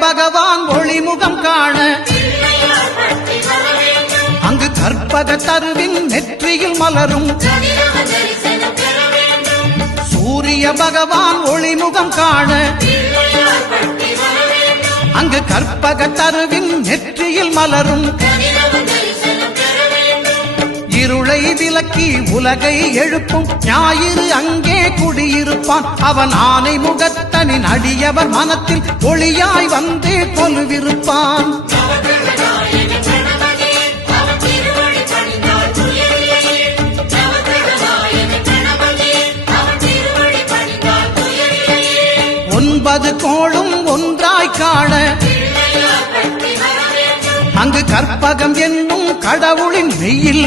பகவான் ஒளிமுகம் காண அங்கு கற்பக தருவின் நெற்றியில் மலரும் சூரிய பகவான் ஒளிமுகம் காண அங்கு கற்பக தருவின் நெற்றியில் மலரும் இருளை விலக்கி உலகை எழுப்பும் ஞாயிறு அங்கே குடியிருப்பான் அவன் ஆனை முகத்தனின் அடியவர் மனத்தில் ஒளியாய் வந்து கொலுவிருப்பான் ஒன்பது கோளும் ஒன்றாய் காண அங்கு கற்பகம் என்னும் கடவுளின் மெய்யில்